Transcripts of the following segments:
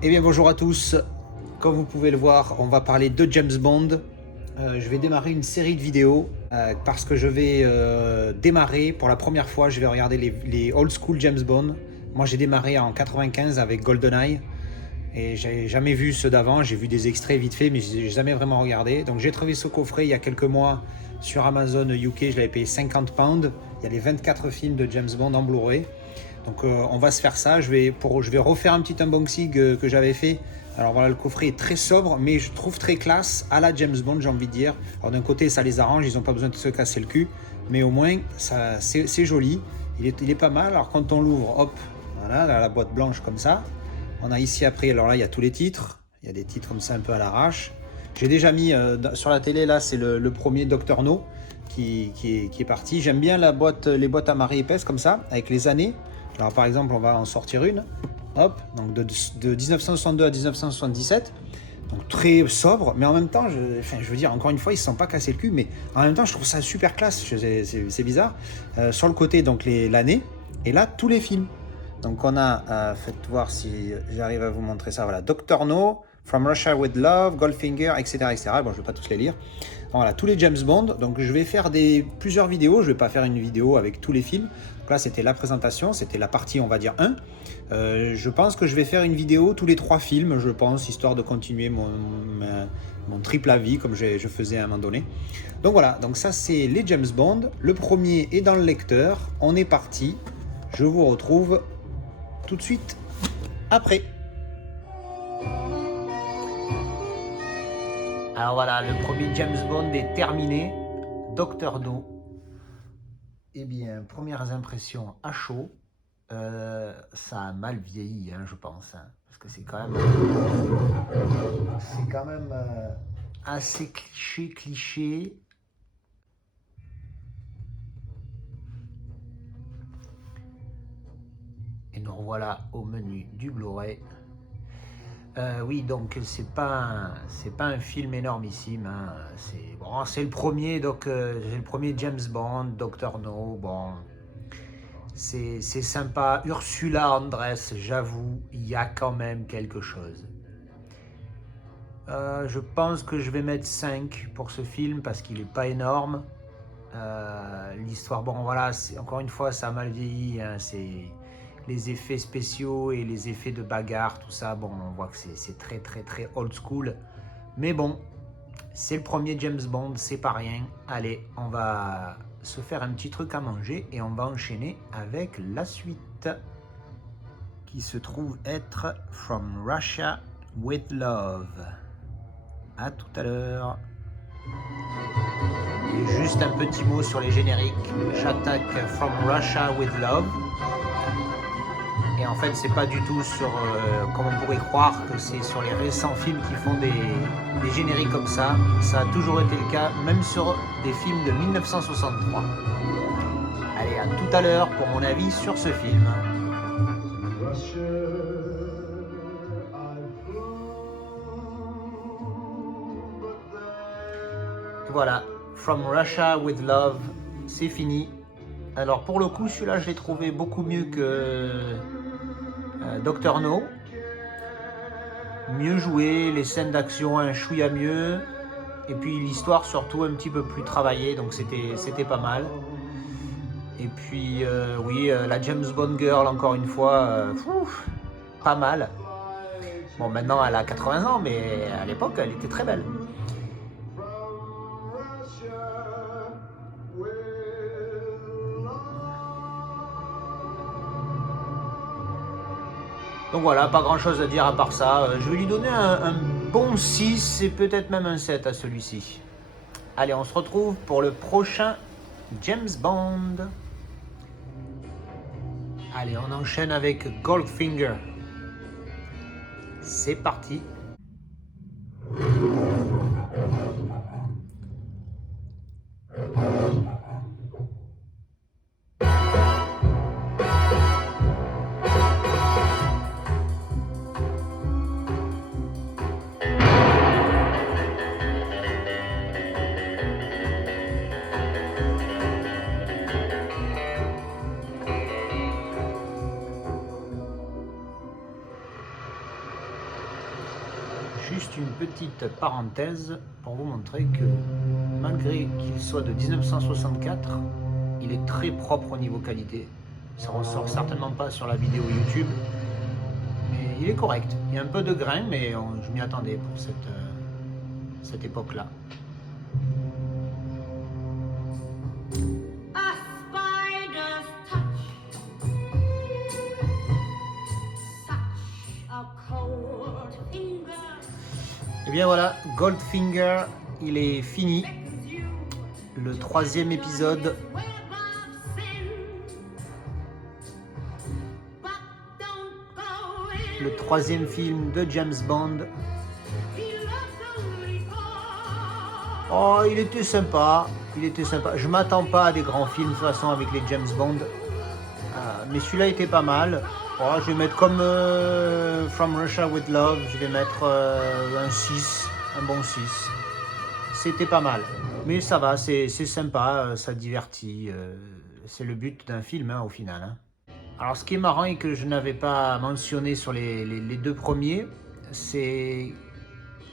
Eh bien bonjour à tous, comme vous pouvez le voir, on va parler de James Bond. Je vais démarrer une série de vidéos parce que je vais démarrer pour la première fois, je vais regarder les old school James Bond. Moi j'ai démarré en 95 avec GoldenEye et j'ai jamais vu ceux d'avant, j'ai vu des extraits vite fait mais j'ai jamais vraiment regardé. Donc j'ai trouvé ce coffret il y a quelques mois sur Amazon UK, je l'avais payé 50 pounds. Il y a les 24 films de James Bond en Blu-ray. Donc on va se faire ça, je vais refaire un petit unboxing que j'avais fait. Alors voilà, le coffret est très sobre, mais je trouve très classe, à la James Bond, j'ai envie de dire. Alors d'un côté, ça les arrange, ils n'ont pas besoin de se casser le cul, mais au moins, c'est joli, il est pas mal. Alors quand on l'ouvre, hop, voilà, la boîte blanche comme ça. On a ici après, alors là, il y a tous les titres, il y a des titres comme ça un peu à l'arrache. J'ai déjà mis sur la télé, là, c'est le premier Dr No qui est parti. J'aime bien les boîtes à marée épaisses comme ça, avec les années. Alors par exemple, on va en sortir une. Hop, donc de 1962 à 1977. Donc très sobre, mais en même temps, je veux dire, encore une fois, ils ne se sont pas cassés le cul, mais en même temps, je trouve ça super classe. C'est bizarre. Sur le côté, donc l'année, et là, tous les films. Donc on a, faites voir si j'arrive à vous montrer ça. Voilà, Dr No, From Russia with Love, Goldfinger, etc., etc. Bon, je ne vais pas tous les lire. Voilà, tous les James Bond. Donc je vais faire plusieurs vidéos. Je ne vais pas faire une vidéo avec tous les films. Donc là, c'était la présentation, c'était la partie, on va dire, 1. Je pense que je vais faire une vidéo tous les 3 films, je pense, histoire de continuer mon triple avis, comme je faisais à un moment donné. Donc voilà, donc ça c'est les James Bond. Le premier est dans le lecteur. On est parti. Je vous retrouve tout de suite après. Alors voilà, le premier James Bond est terminé. Dr No. Eh bien, premières impressions à chaud. Ça a mal vieilli, hein, je pense, hein, parce que c'est quand même assez cliché. Et nous revoilà au menu du Blu-ray. Oui, donc c'est pas un film énormissime. Hein. C'est le premier, donc c'est le premier James Bond, Dr No. Bon, c'est sympa. Ursula Andress, j'avoue, il y a quand même quelque chose. Je pense que je vais mettre 5 pour ce film parce qu'il n'est pas énorme. L'histoire, bon voilà, encore une fois, ça a mal vieilli. Hein, c'est les effets spéciaux et les effets de bagarre, tout ça. Bon, on voit que c'est très très très old school. Mais bon, c'est le premier James Bond, c'est pas rien. Allez, on va se faire un petit truc à manger et on va enchaîner avec la suite qui se trouve être From Russia with Love. À tout à l'heure. Et juste un petit mot sur les génériques. J'attaque From Russia with Love. Et en fait, c'est pas du tout sur, comme on pourrait croire, que c'est sur les récents films qui font des génériques comme ça. Ça a toujours été le cas, même sur des films de 1963. Allez, à tout à l'heure pour mon avis sur ce film. Voilà, From Russia with Love, c'est fini. Alors pour le coup, celui-là, je l'ai trouvé beaucoup mieux que Dr No. Mieux joué, les scènes d'action un chouïa mieux. Et puis l'histoire surtout un petit peu plus travaillée, donc c'était pas mal. Et puis oui, la James Bond Girl, encore une fois, pas mal. Bon, maintenant elle a 80 ans, mais à l'époque, elle était très belle. Donc voilà, pas grand chose à dire à part ça. Je vais lui donner un bon 6 et peut-être même un 7 à celui-ci. Allez, on se retrouve pour le prochain James Bond. Allez, on enchaîne avec Goldfinger. C'est parti. juste une petite parenthèse pour vous montrer que malgré qu'il soit de 1964, il est très propre au niveau qualité. Ça ressort certainement pas sur la vidéo YouTube, mais il est correct. Il y a un peu de grain, mais je m'y attendais pour cette époque-là. Et bien voilà, Goldfinger, il est fini. Le 3e épisode. Le 3e film de James Bond. Oh, il était sympa. Je m'attends pas à des grands films de toute façon avec les James Bond. Mais celui-là était pas mal. Oh, je vais mettre comme From Russia with Love, je vais mettre un 6, un bon 6. C'était pas mal. Mais ça va, c'est sympa, ça divertit. C'est le but d'un film au final. Hein. Alors ce qui est marrant et que je n'avais pas mentionné sur les 2 premiers, c'est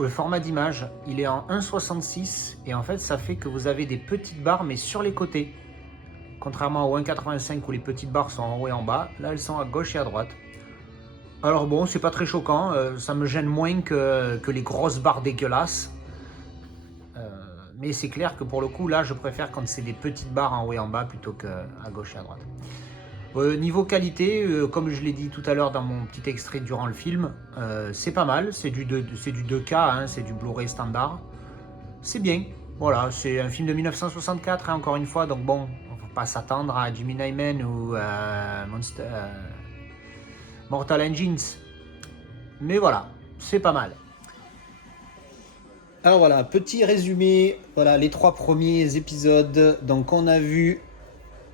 le format d'image. Il est en 1,66 et en fait ça fait que vous avez des petites barres mais sur les côtés. Contrairement au 1,85 où les petites barres sont en haut et en bas, là elles sont à gauche et à droite. Alors bon, c'est pas très choquant, ça me gêne moins que les grosses barres dégueulasses. Mais c'est clair que pour le coup, là je préfère quand c'est des petites barres en haut et en bas plutôt qu'à gauche et à droite. Niveau qualité, comme je l'ai dit tout à l'heure dans mon petit extrait durant le film, c'est pas mal, c'est du 2K, hein, c'est du Blu-ray standard. C'est bien, voilà, c'est un film de 1964, hein, encore une fois, donc bon, pas s'attendre à Jimmy Nyman ou à Mortal Engines. Mais voilà, c'est pas mal. Alors voilà, petit résumé, voilà les 3 premiers épisodes. Donc on a vu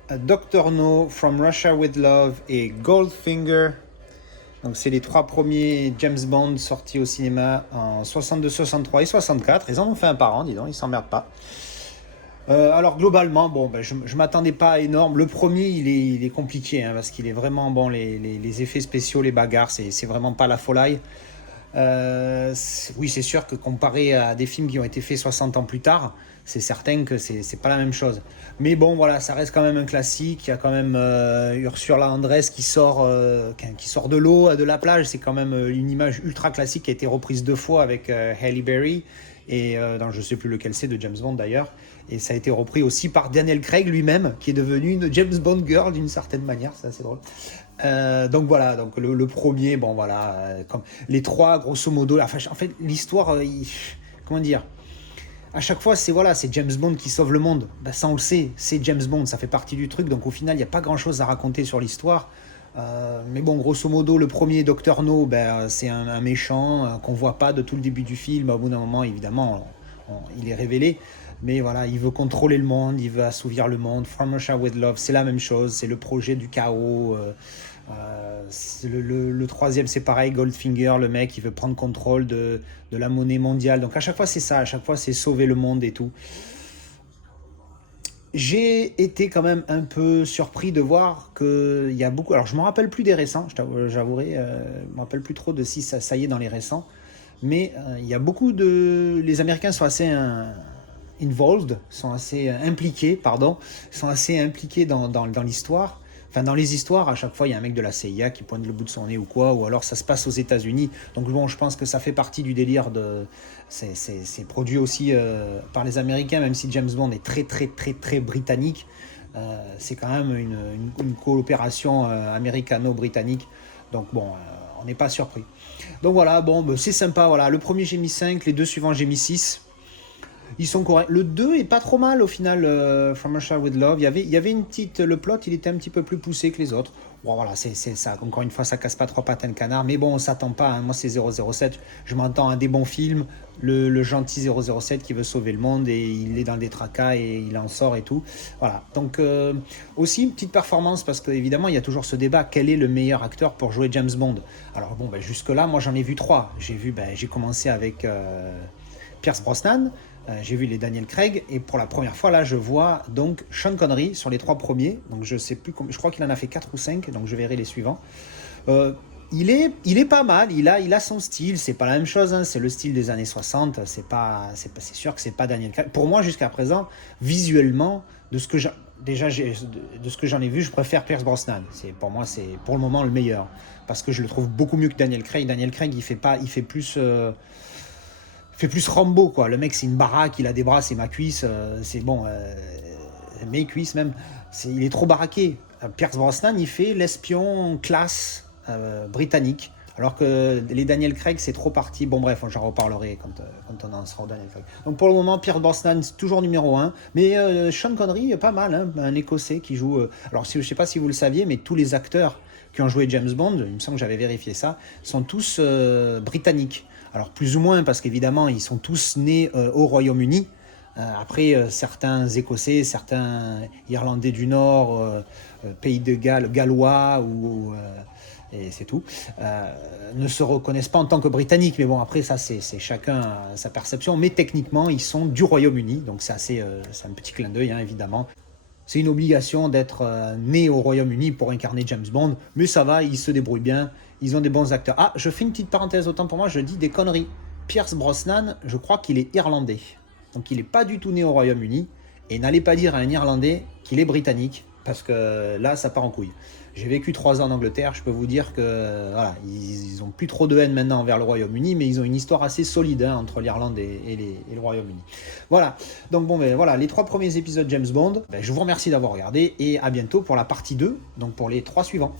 Dr. No, From Russia with Love et Goldfinger. Donc c'est les 3 premiers James Bond sortis au cinéma en 62, 63 et 64. Ils en ont fait un par an, dis donc, ils s'emmerdent pas. Alors globalement, bon, je m'attendais pas à énorme. Le premier, il est compliqué hein, parce qu'il est vraiment bon. Les effets spéciaux, les bagarres, c'est vraiment pas la folie. Oui, c'est sûr que comparé à des films qui ont été faits 60 ans plus tard, c'est certain que c'est pas la même chose. Mais bon, voilà, ça reste quand même un classique. Il y a quand même Ursula Andress qui sort de l'eau, de la plage. C'est quand même une image ultra classique qui a été reprise 2 fois avec Halle Berry et dans je sais plus lequel c'est de James Bond d'ailleurs. Et ça a été repris aussi par Daniel Craig lui-même, qui est devenu une James Bond girl d'une certaine manière, c'est assez drôle. Donc voilà, donc le premier, bon voilà, comme les 3 grosso modo, enfin, en fait l'histoire, comment dire, à chaque fois c'est James Bond qui sauve le monde, ça on le sait, c'est James Bond, ça fait partie du truc, donc au final il n'y a pas grand chose à raconter sur l'histoire. Mais bon, grosso modo, le premier Dr. No, c'est un méchant qu'on voit pas de tout le début du film. Au bout d'un moment, évidemment, il est révélé. Mais voilà, il veut contrôler le monde, il veut assouvir le monde. From Russia with Love, c'est la même chose, c'est le projet du chaos. Le 3e, c'est pareil, Goldfinger, le mec, il veut prendre contrôle de la monnaie mondiale. Donc à chaque fois, c'est ça, à chaque fois, c'est sauver le monde et tout. J'ai été quand même un peu surpris de voir qu'il y a beaucoup... Alors, je ne me rappelle plus des récents, j'avouerai, je ne me rappelle plus trop de si ça y est dans les récents. Mais il y a beaucoup de... Les Américains sont assez... involved, sont assez impliqués dans l'histoire. Enfin, dans les histoires, à chaque fois, il y a un mec de la CIA qui pointe le bout de son nez ou quoi, ou alors ça se passe aux États-Unis. Donc bon, je pense que ça fait partie du délire de... C'est produit aussi par les Américains, même si James Bond est très, très, très, très britannique. C'est quand même une coopération américano-britannique. Donc bon, on n'est pas surpris. Donc voilà, bon, c'est sympa. Voilà. Le premier, j'ai mis 5, les 2 suivants, j'ai mis 6. Ils sont corrects. Le 2 est pas trop mal au final, From Russia with Love. Il y avait une petite... Le plot, il était un petit peu plus poussé que les autres. Bon, voilà, c'est ça. Encore une fois, ça casse pas 3 pattes à un canard. Mais bon, on s'attend pas. Hein. Moi, c'est 007. Je m'entends à des bons films. Le gentil 007 qui veut sauver le monde et il est dans des tracas et il en sort et tout. Voilà. Donc, aussi, une petite performance parce qu'évidemment, il y a toujours ce débat. Quel est le meilleur acteur pour jouer James Bond? Alors, bon, jusque-là, moi, j'en ai vu 3. J'ai commencé avec Pierce Brosnan. J'ai vu les Daniel Craig et pour la première fois là je vois donc Sean Connery sur les 3 premiers, donc je sais plus je crois qu'il en a fait 4 ou 5, donc je verrai les suivants. il est pas mal, il a son style, c'est pas la même chose, hein, c'est le style des années 60, c'est sûr que c'est pas Daniel Craig. Pour moi, jusqu'à présent, visuellement, de ce que de ce que j'en ai vu, je préfère Pierce Brosnan. Pour moi, c'est pour le moment le meilleur, parce que je le trouve beaucoup mieux que Daniel Craig. Daniel Craig, il fait plus Rambo, quoi. Le mec, c'est une baraque, il a des bras, c'est ma cuisse, c'est bon, mes cuisses même. Il est trop baraqué. Pierce Brosnan, il fait l'espion classe britannique. Alors que les Daniel Craig, c'est trop parti. Bon, bref, j'en reparlerai quand on en sera au Daniel Craig. Donc pour le moment, Pierce Brosnan, c'est toujours numéro 1. Mais Sean Connery, pas mal, hein, un Écossais qui joue. Alors, je ne sais pas si vous le saviez, mais tous les acteurs qui ont joué James Bond, il me semble que j'avais vérifié ça, sont tous britanniques. Alors, plus ou moins, parce qu'évidemment, ils sont tous nés au Royaume-Uni. Après, certains Écossais, certains Irlandais du Nord, Pays de Galles, Gallois, et c'est tout, ne se reconnaissent pas en tant que Britanniques. Mais bon, après, ça, c'est chacun sa perception. Mais techniquement, ils sont du Royaume-Uni. Donc, c'est un petit clin d'œil, hein, évidemment. C'est une obligation d'être né au Royaume-Uni pour incarner James Bond. Mais ça va, ils se débrouillent bien. Ils ont des bons acteurs. Ah, je fais une petite parenthèse, autant pour moi, je dis des conneries. Pierce Brosnan, je crois qu'il est irlandais. Donc il n'est pas du tout né au Royaume-Uni. Et n'allez pas dire à un Irlandais qu'il est britannique, parce que là, ça part en couille. J'ai vécu 3 ans en Angleterre, je peux vous dire que voilà, ils ont plus trop de haine maintenant envers le Royaume-Uni, mais ils ont une histoire assez solide, hein, entre l'Irlande et le Royaume-Uni. Voilà, donc bon, ben, voilà, les 3 premiers épisodes James Bond. Ben, je vous remercie d'avoir regardé et à bientôt pour la partie 2, donc pour les 3 suivants.